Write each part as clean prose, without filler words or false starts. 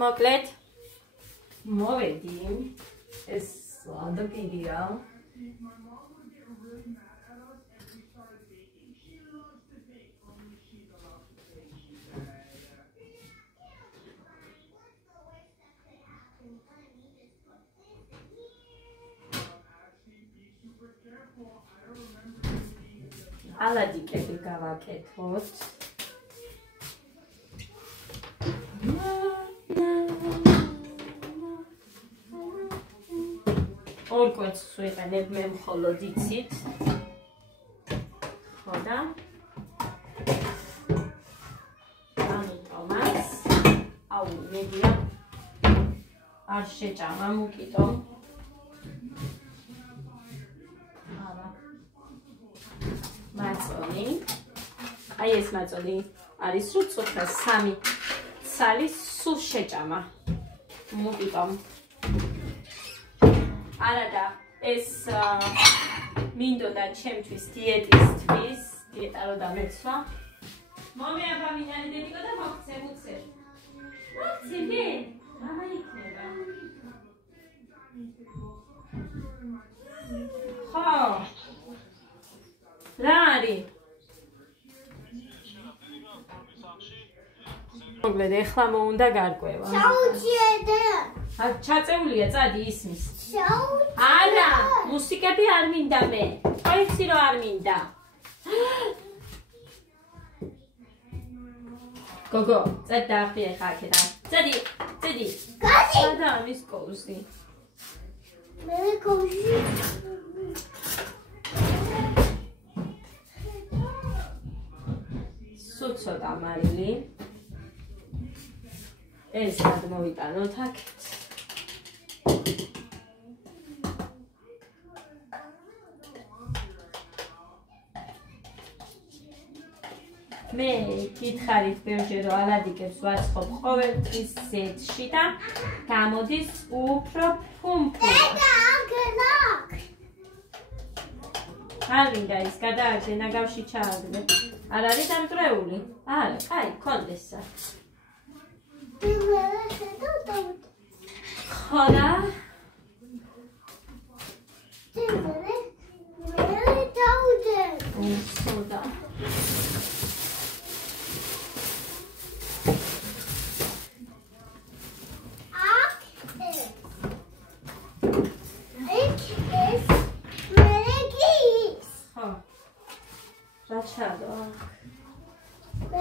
მოკლედ მოვედი ეს ლანდაკიდია ალადიკები გავაკეთოთ ორ კვეთს ვიყენებ მე მხოლოდ იცით ხოდა ამიტომაც აუ მედია არ შეჭამა მუკიტო მაწონი აი ეს მაწონი არის სულ ცოტა 3 ცალი სულ შეჭამა მუკიტომ არადა ეს მინდოდა ჩემთვის დიეტისთვის დიეტა რო დამეცვა მომეაბა მინარი დედიკო და მოხცე მუცე მოხცე მე მამა იქნება ხო რა არის მოკლედ ეხლა მოუნდა გარკვევა საუჩიედა ჩაწეულია წადი ისმის არა მუსიკები არ მინდა მე ყოიცი რომ არ მინდა გოგო წადი დაახტია ხა აქედან წადი სადა ამის კოუსი მე კოუსი სულ ცოტა მარილი ეს რად მოვიტანოთ აქეთ მე გითხარით ბევრჯერ რომ ალადიკებს ვაცხობ ყოველთვის ზეთში და გამოდის უფრო ფუმფულა არ მინდა ის გადაარჩე ნაგავში ჩააგდე არ არის დამწრეული არა კაი გქონდესა ხოდა სოდა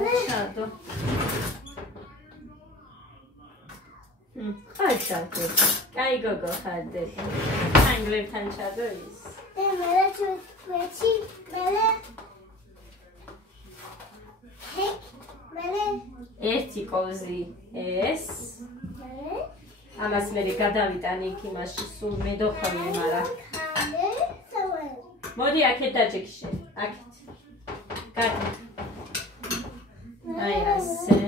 Rachado. Hai chado. Kai gogo khade. Anglertan chado is. Mera chuchi mera hek mera ერთი კოზი ეს ამას მე გადავიტანი იქ იმაში სულ მედოხონი მარა მოდი აქეთ დაჭიქშე აქეთ გადი აი ასე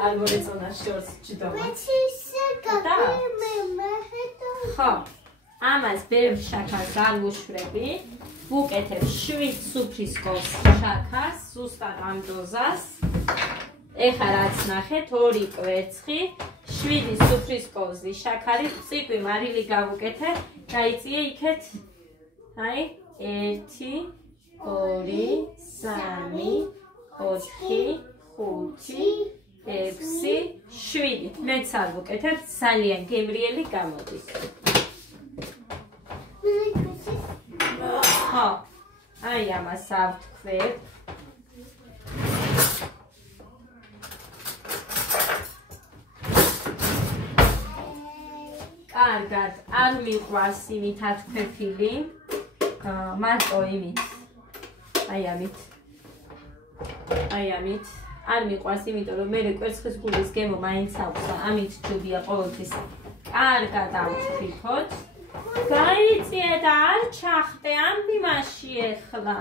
Algoritmona shorts chidoma. ხო, ამას ბევრ შაქარს არ ვუშვები. ვუკეთებ 7 სუფრისკოს შაქარს, ზუსტად ამ დოზას. ეხლა რაც ნახეთ, 2 კვერცხი, 7 სუფრისკოზი შაქარი, ციკვი მარილი გავუკეთე, დაიწიე იქეთ. აი, 1 2 3 4 5 6 7 მეც არ ვუკეთებ, ძალიან გემრიელი გამოდის. ხო, აი ამას ავთქვებ. კარგად, არ მიყვარს იმით ათქვეფილი. მარტო იმით. აი ამით. არ მიყვარს, იმიტომ რომ მე კვერცხის გულის გემო მაინც აქვს, ამით ჯობია ყოველთვის კარგად ავთქვიფოთ. გაიწიე და არ ჩახტე ამ იმაში ეხლა.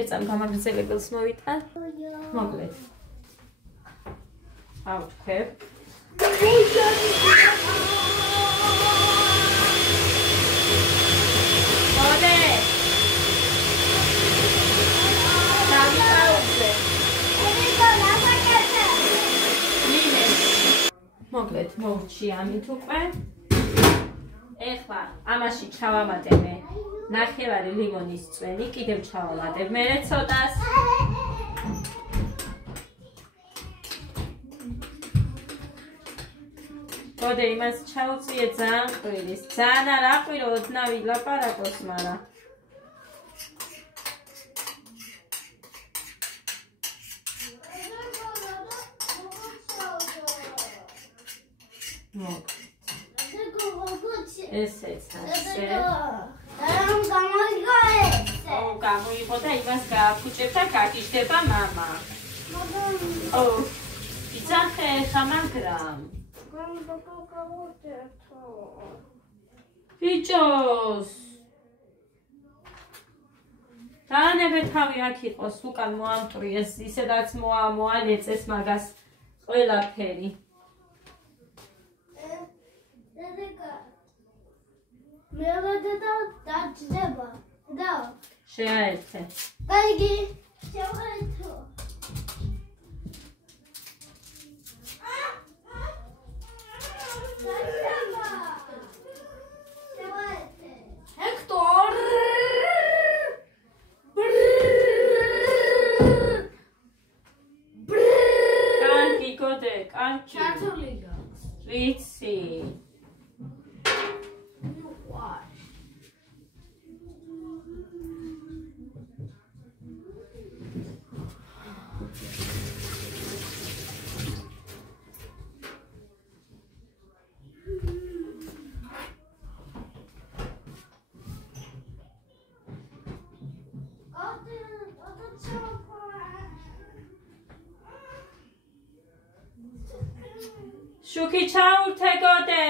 ეწამ გამაგრძელებელს მოვიტან. მოკლედ. ავთქვებ. მოდე. დავიტაუზე. მოკლედ მოვჭი ამით უკვე. ეხლა ამაში ჩავამატე მე ნახევარი ლიმონის წვენი, კიდევ ჩავამატებ მერე ცოტას. მოდე იმას ჩაუწიე ძალიან ყვირის. ძალიან არ აყვირო ოდნავ ილაპარაკოს, მაგრამ ესეც ასე. გამოიღო და იმას გააფუჭებ და გაგიჟდება მამა. ო, იძახე ხა მაგრამ. ბიჭოს. თანებე თავი აქ იყოს, უკან მოამტვრიეს, ისედაც მოალეწეს მაგას ყველაფერი. მელოდა დაჭდება და შეაერთე. კარგი შევაერთო. ჰექტორ კარგი გოდე, კარგი. ჩართული გაქვს. ვიცი. შუქი ჩაურთე გოდე.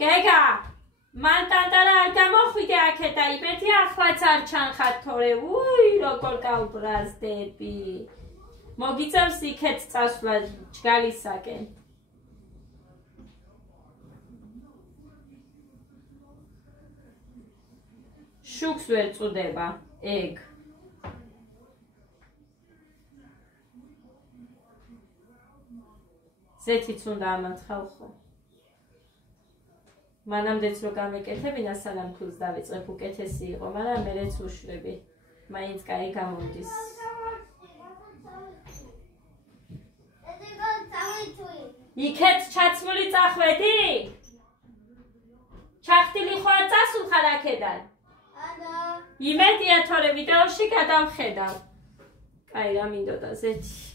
გეგა, მან ტანტარა არ გამოხვიდე აქეთა, იმეთი ახლაც არ ჩანხარ თორე, უი, როგორ გავბრაზდები. მოგიწევს იქეთ წასვლა ჯგალისაკენ. შუქს ვერ წუდება, ეგ. ზეთიც უნდა ამათხალხო. მანამდეც რო გამეკეთებინა სანამ ქულს დავიწყებ უკეთესი იყო, მაგრამ მერეც უშვები. მაინც კაი გამომდის. იქეთ ჩაცმული წახვედი? ჩახტილი ხო არ წასულხარ აქედან? არა. იმედია თორე ვიდეოში გადავხედავ. კაი რა მინდოდა ზეთი.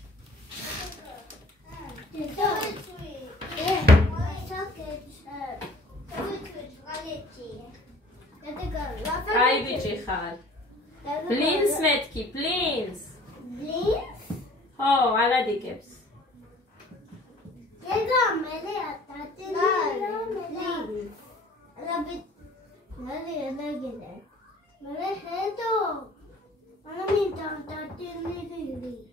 აი ბიჭი ხარ. ბლინს მეთქი, ბლინს. ბლინს? ხო, ალადიკებს. ეგა მერე ატატინი ბლინს. რაბი მერე მერე ჰედო. ანა მინდა ატატინი ბლინს.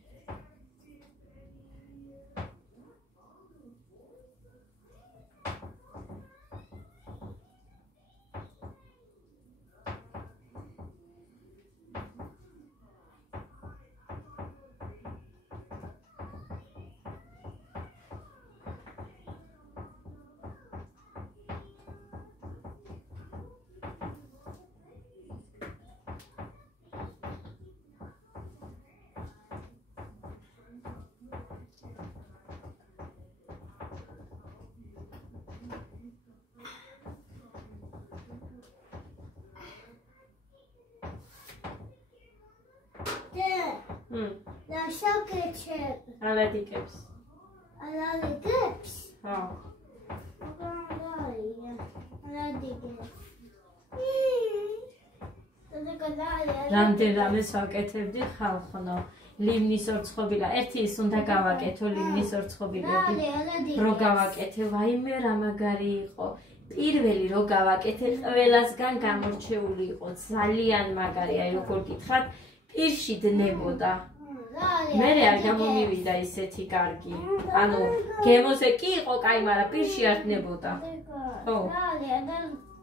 Nashakechep. ალადიკებს. Aladigeps. ხო. Aladigeps. რამდენადაც ვაკეთებდი ხალხო. ლიმნის ორცხობილა. ერთი ის უნდა გავაკეთო ლიმნის ორცხობილები. რო გავაკეთე, ვაიმე რა მაგარი იყო. პირველი რო გავაკეთე, ყველასგან გამორჩეული იყო. ძალიან მაგარი, აი როგორ გითხრათ, პირში დნებოდა. მე არ გამომივიდა ისეთი კარგი. ანუ გემოზე კი იყო კაი, მაგრამ პირში არ დნებოდა. ხო.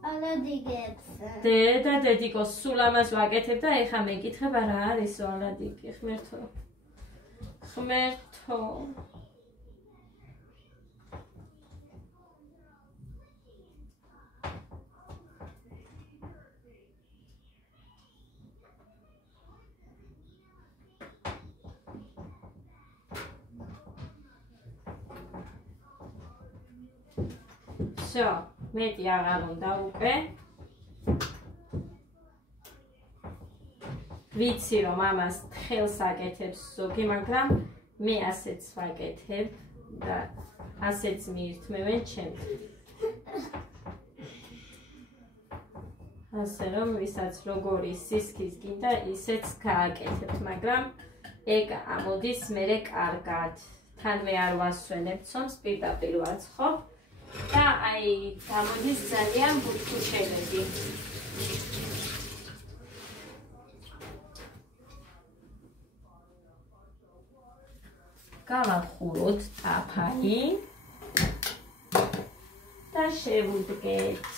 ალადიგებს. დედა დედიკო სულ ამას ვაკეთებ და ეხა მეკითხება რა არისო ალადიგი, ხმერთო. ხმერთო. Всё, მეტი აღარ უნდა უკვე. ვიცი რომ ამას ხელს აკეთებს ზოგი, მაგრამ მე ასეც ვაკეთებ და ასეც მიირთმევენ ჩემთან. ასე რომ ვისაც როგორი სისქის გინდა ისეც გააკეთებთ, მაგრამ ეგ ამოდის მერე კარგად. თან მე არ ვასვენებ ცომს, პირდაპირ ვაცხობ. და აი გამოდის ძალიან ბუთქუშელები. გავახუროთ ტაფალი და შევუდგეთ.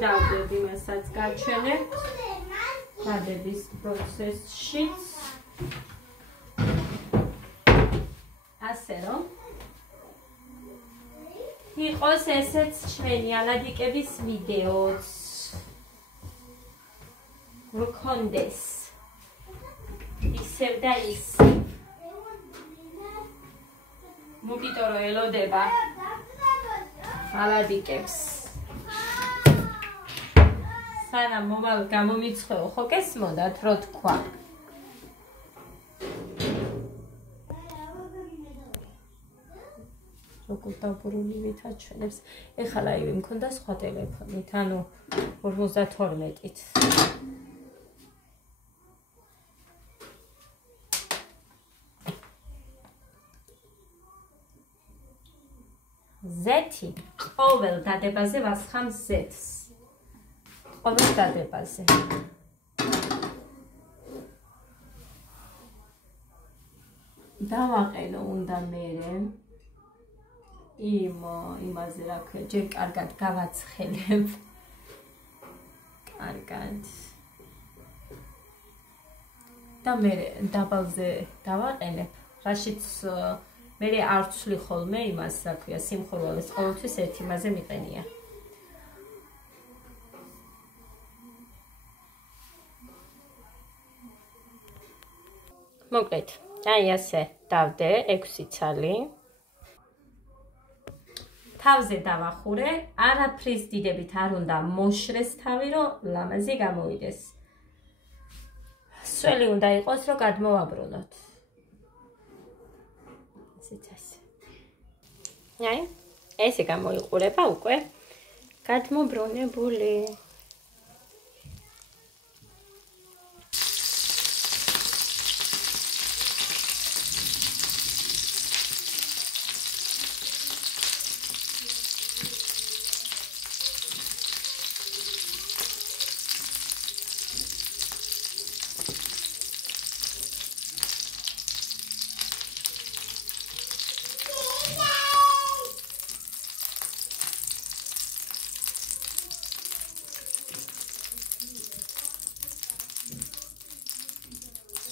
დავდები მასაც გაჩვენებთ დადების პროცესშიც. ასე რომ იყოს ესეც ჩვენი ალადიკების ვიდეოც. გქონდეს ისევ და ისევ. მოგიტო რომ ელოდება ალადიკებს. სანამ მომავალ გამომიცხეო ხო გესმოდათ რო თქვა. როგორ დაბურული აჩვენებს. ეხლა ლაივი მქონდა სხვა ტელეფონით, ანუ 52-ით. ზეთი ყოველ დადებაზე ვასხამ ზეთს. ყოველ დადებაზე. დავაყენო უნდა მერე იმაზე რა ქვია, ჯერ კარგად გავაცხელებ. კარგად. და მერე დაბალზე დავაყენებ, რაშიც მერე არ ვცვლი ხოლმე იმას, რა ქვია, სიმხურვალეს ყოველთვის ერთ იმაზე მიყენია. მოკლედ, აი ასე დავდე 6 ცალი. თავზე დავახურე, არაფრის დიდებით არ უნდა მოშრეს თავი, რომ ლამაზი გამოვიდეს. სველი უნდა იყოს, რომ გადმოვაბრუნოთ. ესეც ასე. აი, ესე გამოიყურება უკვე გადმობრუნებული.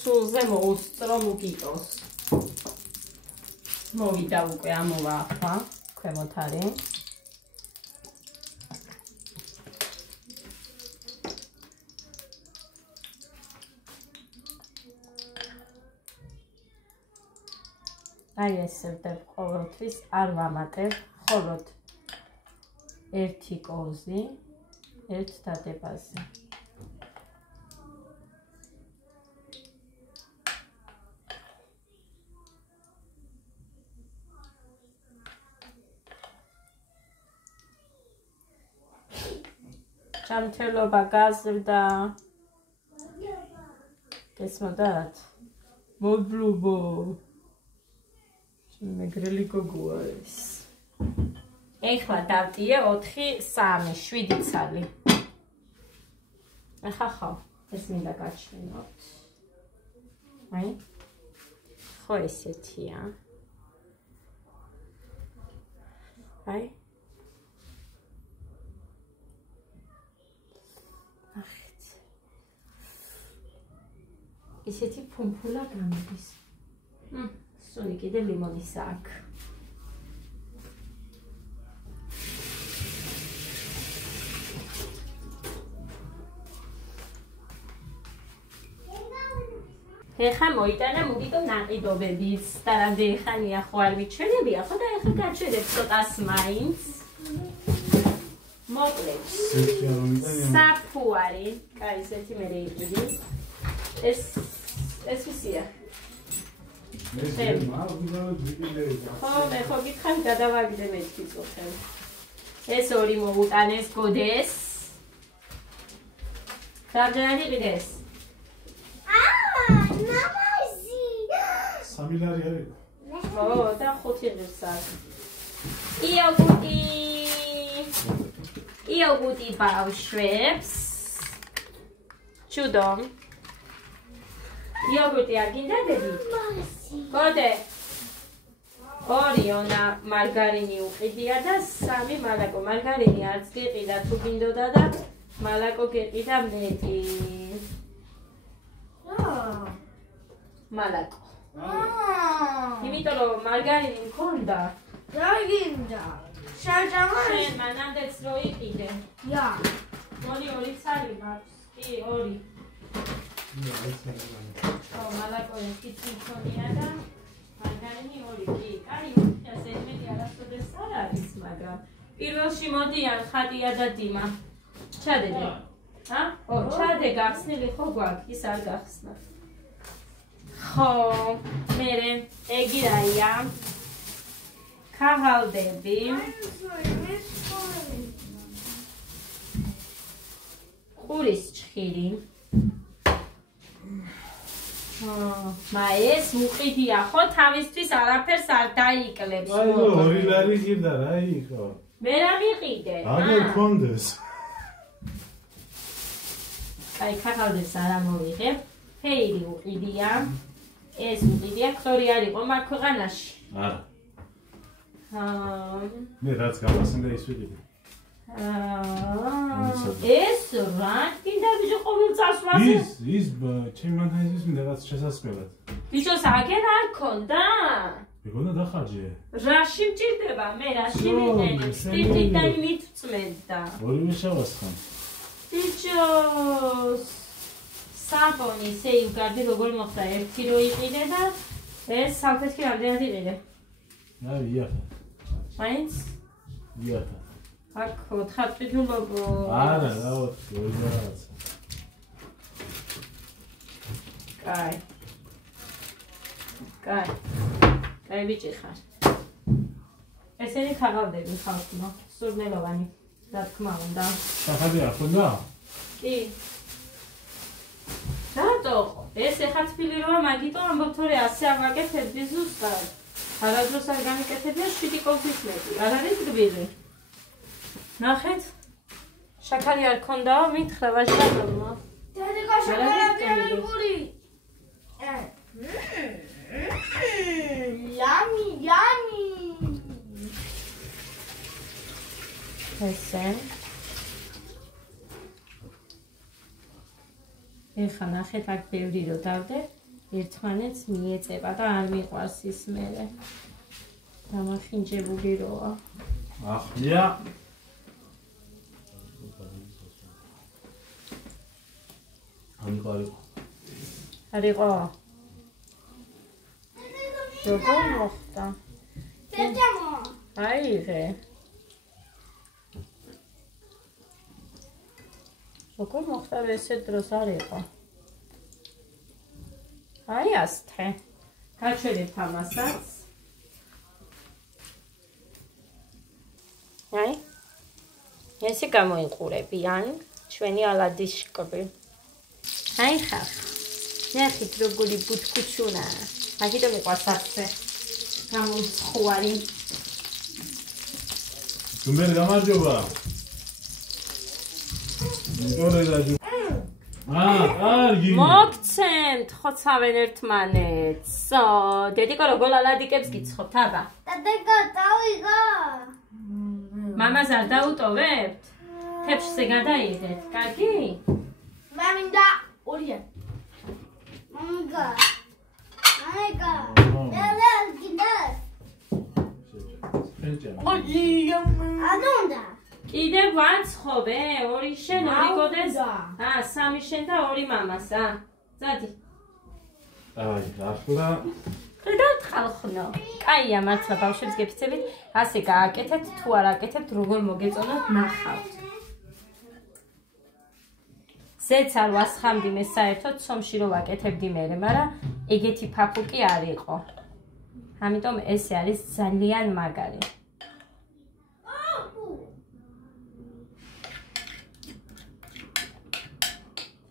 სულზე მოუსწრო მოგიტოს. მოვიდა უკვე ამოვა ახლა, ქვემოთ არის. აი ესე ვდებ ყოველთვის, არ ვამატებ, მხოლოდ ერთი კოზი ერთ დადებაზე. ჯანმრთელობა გაზრდა. გესმოდათ? მოგლუბო. მეგრელი გოგოა ეს. ეხლა დავტიე 4, 3, 7 ცალი. ეხლა ხო, ეს მინდა გაჩვენოთ. აი. ხო ესეთია. აი. ახეთ. ესეთი ფუმფულა გამოდის. სული კიდე ლიმონის აქვს. ეხლა მოიტანა მოდიტო ნაყიდობებიც და რამდენი ხანია ხო არ მიჩვენებია ხო და ეხლა გაჩვენებ ცოტას მაინც. მოკლედ. საფუარი. კაი, ესეთი მე რეიტინგი. ეს ისია. ხო, მე ხო გითხარ გადავაგდე მეთქი წოხელ. ეს ორი მოუტანეს გოდეს. რამდენი ყიდეს? სამილარი არის. ო, და 5 ღირს აქვს. იოგურტი ბავშვებს. ჩუდო. იოგურტი არ გინდა დედი? გოდე. 2 ონა მარგარინი უყიდია და 3 მალაკო. მარგარინი არც გიყიდა თუ გინდოდა და მალაკო გიყიდა მეტი. მალაკო. იმიტომ რომ მარგარინი მქონდა. რა გინდა? შარჯამა? შენ მანამდეც რო იყიდე. ია. მოდი 2 ცალი მაქვს. კი, 2. ო, მალაკო ერთი მქონია და მარგარინი 2. კი, კაი, ასე მეტი არასოდეს არ არის, მაგრამ პირველში მოდიან ხატია და დიმა. ჩადები. ო, ჩადე გახსნილი ხო გვაქვს, ის არ გახსნა. ხო, მერე ეგი რაია. ქაღალდები. ყურის ჭხირი. ეს უყიდია ხო თავისთვის არაფერს არ დაიკლებს. აი, 2 ლარი გინდა რა იყო. მე რა მიყიდე? აგერ კონდეს. აი, ქაღალდებს არ ამოვიღებ. ფეირი უყიდია. ეს უყიდია, ქლორი არ იყო მაგ ქვეყანაში. არა. მე რაც გავასწრე ის ვიყიდე. ეს რა კიდე ბიჭო ყოველ წელს ვასე? ის ჩემი მანქანის რაღაც შესასწრებად. ბიჭოს აგერ არ ქონდა? მეგონა დახარჯე. რაში მჭირდება მე რაში ვიყენებ? სტიტიდან მithწმენდა. ორივე შევასხამ. ბიჭოს საბონი სეივგარდი როგორ მოხდა? ერთი რო იყიდე და ეს სამფეთქი რამდენად იყიდე? აი, იახა. მაინც? იახა. აქ 4 თვითულობო. არა, რა ვთქვი, რაღაც. კაი. კაი ბიჭი ხარ. ესენი ქაღალდები ხალხო, სურნელოვანი, რა თქმა უნდა. სახები არ ხონდა? კი. რატო? ეს ეხა თბილი როა, მაგიტო ამბობ თორე ასე ავაკეთებდი ზუსტად. არადროს არ განიკეთებია 7 კოლხის მეტი. არ არის ტკბილი. ნახეთ. შაქარი არ ქონდაო, მითხრა ვაჟდაბლო. დედიკა შაქარი არის პური. Yummy. ესე. ეხლა ნახეთ აქ ბევრი რო დავდე, ერთმანეთს მიეწება და არ მიყვარს ის მერე. დამახინჯებული როა. ახლა არიყო. როგორ მოხდა? დედამო. აიღე. როგორ მოხდა ესე დროს არიყო? აი ასთე. გაჩვენებ ამასაც. აი. ესე გამოიყურებიან. ჩვენი ალადიშკები. აი ხა. ნახეთ როგორი ბუთქუჩუნა. მაგიტომ მიყვარს ახლა. გამომცხوارი. თუმერ გამარჯობა. მეგობრე დაჯო. კარგი. მოგცემთ ხოცავენ ერთმანეთს. დედიკო როგორ ალადიკებს გიცხობთ, აბა? დედიკო დავიღო. მამას არ დაუტოვებთ? თეფშზე გადაიდეთ, კარგი? მამინდა ორია. მამიგა. აიგა. დელა გინდა. ორია. ანონდა. კიდე ვაცხობე, ორი შენ, ორი გოდეს. სამი შენ და ორი მამას, ძადი. აი, ახლა ხედავთ ხალხნო. კაია, მართლა ბავშვებს გეფიცებით, ასე გააკეთეთ, თუ არ აკეთებთ, როგორ მოგეწონოთ, ნახავთ. ზეც არ ვასხამდი მე საერთოდ ცომში რო ვაკეთებდი მერე, მაგრამ ეგეთი ფაფუკი არ იყო. ამიტომ ესე არის ძალიან მაგარი.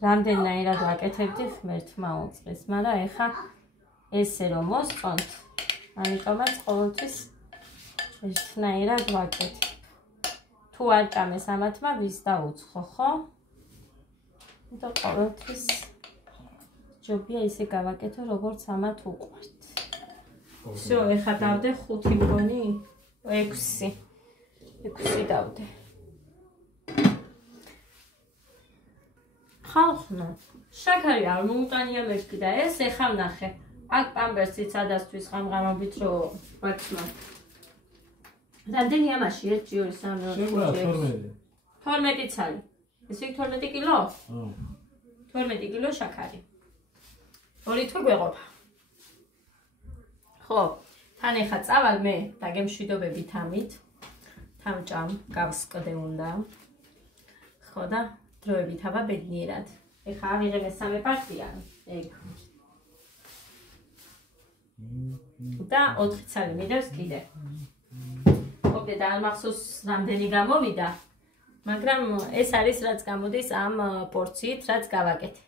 რამდენნაირად ვაკეთებდი ღმერთმა უწყის, მაგრამ ეხა ესე რომ მოსწონთ, ამიტომაც ყოველთვის ერთნაირად ვაკეთებ. თუ არ ჭამეს ამათმა, ვის დაუცხო, ხო? და ყოველთვის ჯობია ისე გავაკეთო, როგორც ამათ უყვართ. всё, ეხა დავდე 5 მგონი, 6. 6 დავდე. ხალხო, შაქარი არ მოუტანია მეთქი და ეს ეხა ვნახე. აქ პამპერსიც ადასთვის ღამღამობით რო ვაკსმა. რამდენი ამაში 1 2 3 4 12 ცალი. ეს იქ 12 კილო? 12 კილო შაქარი. 2 თვე გვეყოფა. ხო, თან ეხა წავალ მე და გემშვიდობებით ამით. თამჭამ გავს კლდე უნდა. ხო და დროებით აბა ბედნიერად. ეხა ავიღე მესამე პარტია. ეგ. და 4 ცალი მიდევს კიდე. მოგდე და არ მახსოვს რამდენი გამოვიდა. მაგრამ ეს არის რაც გამოდის ამ პორციით, რაც გავაკეთე.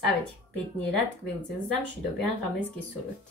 წავედი, ბედნიერად, გვილძილს და მშვიდობიან ღამეს გისურვებთ.